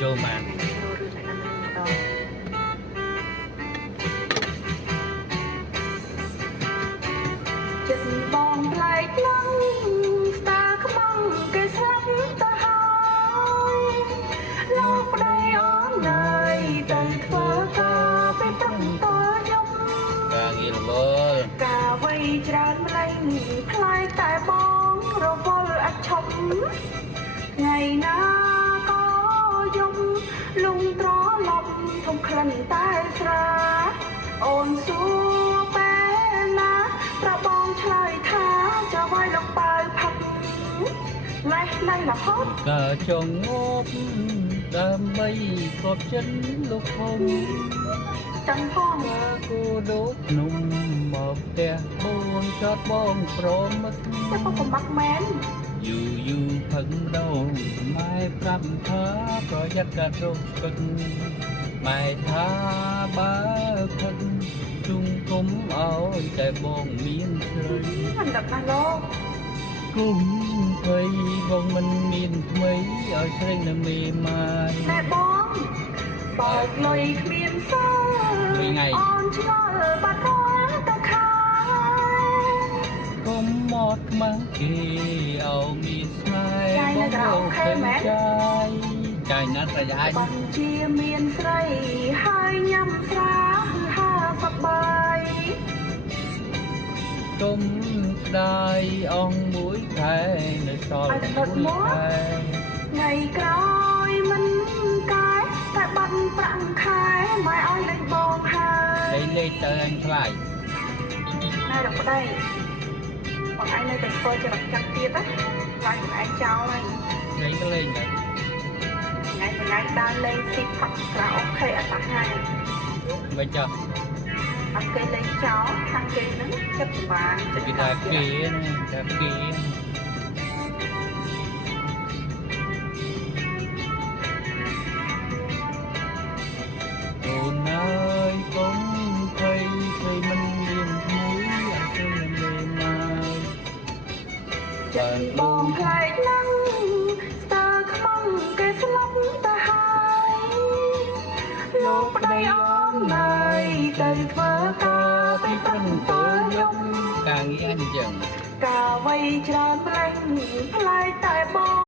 ចូលមកចិត្តបងផ្លែកឡងស្តាខ្មងគេស្លាប់ទៅហើយលោកប្តីអូនឡើយទៅធ្វើការពេលព្រឹកតយប់ការងាររវល់ការវ័យច្រើនម្លែងផ្លែកតែបងរវល់អត់ឈប់ថ្ងៃណាក៏យំលងត្រឡប់ធំក្លិនតែស្រាអូនសួរពេលណាប្របងឆ្លើយថាจะไว้ลงไปพักណែណៃរហូតក៏ចងងប់ដើម្បីគប់ចិនលោកធំចាំផងគូដូកភ្នំមកផ្ទះបូនចតបងប្រមិតតែបងប្រមាក់មែនយូផឹងដោម៉ែប្រាប់ថាប្រយ័ត្នកាត់រោគស្ពឹកម៉ែថាបើផឹកជុំគុំឲ្យតែបងមានស្រីមិនដល់ណាលោកគុំភ័យបងមិនមានថ្មីឲ្យស្រីនៅមេម៉ាយតែបងបោកលុយគ្មានសល់អូនឆ្ងល់បាត់បងទៅខាកុំមកខ្មាំងគេឲ្យមានស្នេហ៍បងអូខេមែនចាយណាស់ប្រយ័ត្នបងជាមានស្រីហើយញ៉ាំស្រាហាសប្បាយកុំស្ដាយអងមួយខែនៅសល់មួយខែថ្ងៃក្រោយមិនកែតែបាត់ប្រាក់ខែម៉ែឲ្យលេខបងហើយលេខទៅអញខ្លាចណែរកប្តីបងឯងនៅតែធ្វើចរិតចាក់ទៀតណាខ្លាចបងឯងចោលហើយលេងទៅលេងទៅថ្ងៃដើរលេងស៊ីផឹកក្រៅអូខេអត់តាហើយមិនចោះអត់គេលេងចោលខាងគេហ្នឹងចិត្តពិបាកគេថាគេណាតែគេអូនអើយកុំភ័យព្រៃមិនមានមួយអត់ទៅនៅម៉ាយចិត្តបងខ្លាចណាស់ស្ទើរខ្មងគេស្លាប់ទៅហើយលោកប្តីអូនហើយទៅធ្វើការពេលព្រឹកតយប់ការងារអញ្ចឹងការវ័យច្រើនម្លេះផ្លែតែបង